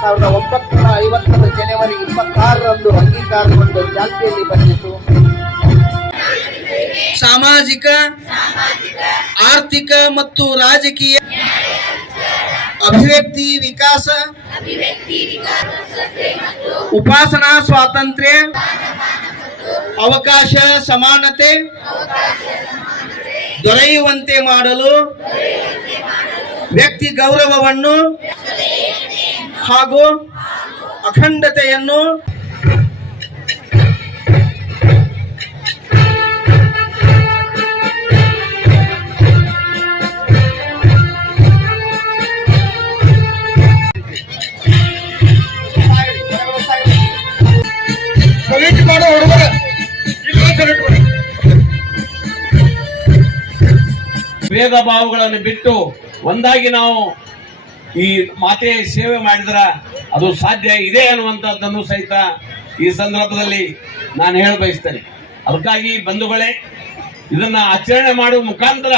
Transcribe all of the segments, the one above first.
ಸಾವಿರದ ಒಂಬೈನೂರ ಐವತ್ತರ ಜನವರಿ ಇಪ್ಪತ್ತಾರರಂದು ಅಂಗೀಕಾರಗೊಂಡು ಚಾಲ್ತಿಯಲ್ಲಿ ಬಂದಿತು. ಸಾಮಾಜಿಕ, ಆರ್ಥಿಕ ಮತ್ತು ರಾಜಕೀಯ ಅಭಿವ್ಯಕ್ತಿ ವಿಕಾಸ, ಉಪಾಸನಾ ಸ್ವಾತಂತ್ರ್ಯ, ಅವಕಾಶ ಸಮಾನತೆ ದೊರೆಯುವಂತೆ ಮಾಡಲು ವ್ಯಕ್ತಿ ಗೌರವವನ್ನು ಹಾಗೂ ಅಖಂಡತೆಯನ್ನು ವೇದ ಮಾಡೋ ಹುಡುಗರ. ಭೇದ ಭಾವಗಳನ್ನು ಬಿಟ್ಟು ಒಂದಾಗಿ ನಾವು ಈ ಮಾತೆ ಸೇವೆ ಮಾಡಿದ್ರ ಅದು ಸಾಧ್ಯ ಇದೆ ಅನ್ನುವಂಥದ್ದನ್ನು ಸಹಿತ ಈ ಸಂದರ್ಭದಲ್ಲಿ ನಾನು ಹೇಳ ಬಯಸ್ತೇನೆ. ಅದಕ್ಕಾಗಿ ಬಂಧುಗಳೇ, ಇದನ್ನ ಆಚರಣೆ ಮಾಡುವ ಮುಖಾಂತರ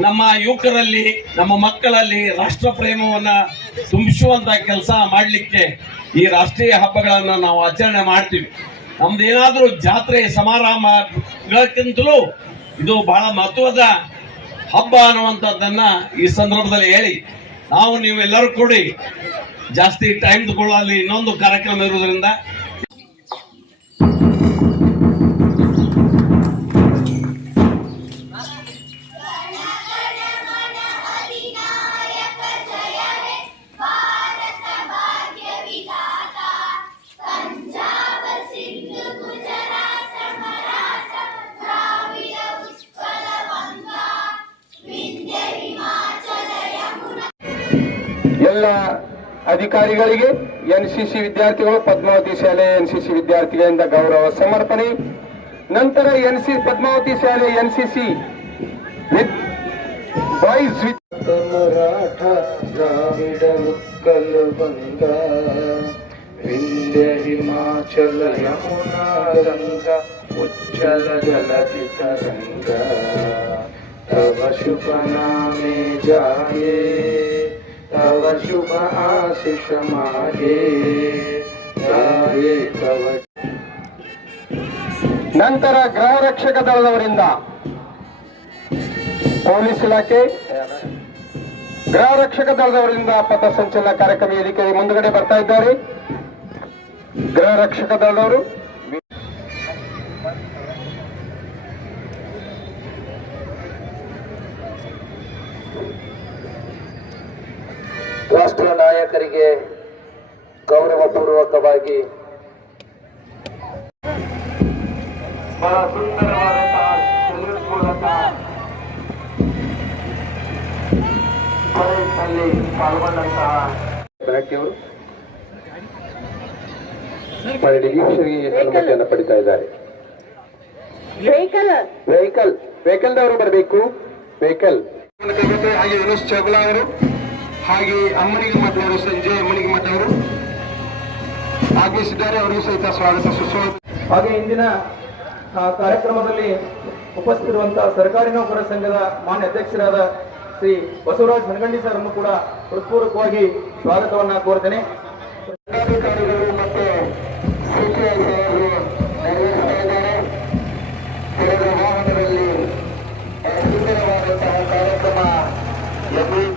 ನಮ್ಮ ಯುವಕರಲ್ಲಿ, ನಮ್ಮ ಮಕ್ಕಳಲ್ಲಿ ರಾಷ್ಟ್ರ ಪ್ರೇಮವನ್ನ ತುಂಬಿಸುವಂತ ಕೆಲಸ ಮಾಡಲಿಕ್ಕೆ ಈ ರಾಷ್ಟ್ರೀಯ ಹಬ್ಬಗಳನ್ನು ನಾವು ಆಚರಣೆ ಮಾಡ್ತೀವಿ. ನಮ್ದು ಏನಾದರೂ ಜಾತ್ರೆ ಸಮಾರಂಭಗಳಕ್ಕಿಂತಲೂ ಇದು ಬಹಳ ಮಹತ್ವದ ಹಬ್ಬ ಅನ್ನುವಂಥದ್ದನ್ನ ಈ ಸಂದರ್ಭದಲ್ಲಿ ಹೇಳಿ. ನಾವು ನೀವೆಲ್ಲರೂ ಕೂಡಿ ಜಾಸ್ತಿ ಟೈಮ್ ತಗೊಳ್ಳಲ್ಲಿ ಇನ್ನೊಂದು ಕಾರ್ಯಕ್ರಮ ಇರುವುದರಿಂದ ಎಲ್ಲ ಅಧಿಕಾರಿಗಳಿಗೆ ಎನ್ ವಿದ್ಯಾರ್ಥಿಗಳು, ಪದ್ಮಾವತಿ ಶಾಲೆ ಎನ್ ವಿದ್ಯಾರ್ಥಿಗಳಿಂದ ಗೌರವ ಸಮರ್ಪಣೆ. ನಂತರ ಎನ್ ಸಿ ಪದ್ಮಾವತಿ ಶಾಲೆ N C C boys Maratha Himachala Yamuna Uchchal ಜಲತಿ ತರಂಗ ತವ ಶುಭ ಜಾಯೇ. तव शुभ आशिष मागे जाये तव ನಂತರ ಗೃಹ ರಕ್ಷಕ ದಳದವರಿಂದ ಪೊಲೀಸ್ ಇಲಾಖೆ ಗೃಹ ರಕ್ಷಕ ದಳದವರಿಂದ ಪಥಸಂಚಲನ ಕಾರ್ಯಕ್ರಮ ವೇದಿಕೆ ಮುಂದುಗಡೆ ಬರ್ತಾ ಇದ್ದಾರೆ ಗೃಹ ರಕ್ಷಕ ದಳದವರು ರಾಷ್ಟ್ರೀಯ ನಾಯಕರಿಗೆ ಗೌರವಪೂರ್ವಕವಾಗಿ ಬಹಳ ಸುಂದರವಾದಂತಹ ಮೂಲಕ ಪರೇಡ್ನಲ್ಲಿ ಪಾಲ್ಗೊಂಡಂತಹ ಬೆಳಕಿಯವರು ಪರೇಡ್ ವೀಕ್ಷಕರಿಗೆ ಅನುಮತಿಯನ್ನು ಪಡಿತಾ ಇದ್ದಾರೆ. ವೆಹಿಕಲ್. ವೆಹಿಕಲ್ ದವರು ಬರಬೇಕು. ವೆಹಿಕಲ್. ಹಾಗೆ ವಿನೋಸ್ ಚೌಗಲ ಅವರು. ಹಾಗೆ ಅಮ್ಮನಿಗೆ ಮಠವರು ಸಂಜೆ ಅಮ್ಮನಿಗೆ ಮಠವರು ಆಗಮಿಸಿದ್ದಾರೆ ಅವರಿಗೂ ಸಹಿತ ಸ್ವಾಗತ. ಸುಸ್ವಾಗತ. ಹಾಗೆ ಇಂದಿನ ಕಾರ್ಯಕ್ರಮದಲ್ಲಿ ಉಪಸ್ಥಿತಿರುವಂತಹ ಸರ್ಕಾರಿ ನೌಕರ ಸಂಘದ ಮಾನ್ಯ ಅಧ್ಯಕ್ಷರಾದ ಶ್ರೀ ಬಸವರಾಜ್ ಹನಗಂಡಿ ಸರ್ ಅನ್ನು ಕೂಡ ಹೃತ್ಪೂರ್ವಕವಾಗಿ ಸ್ವಾಗತವನ್ನ ಕೋರ್ತೇನೆ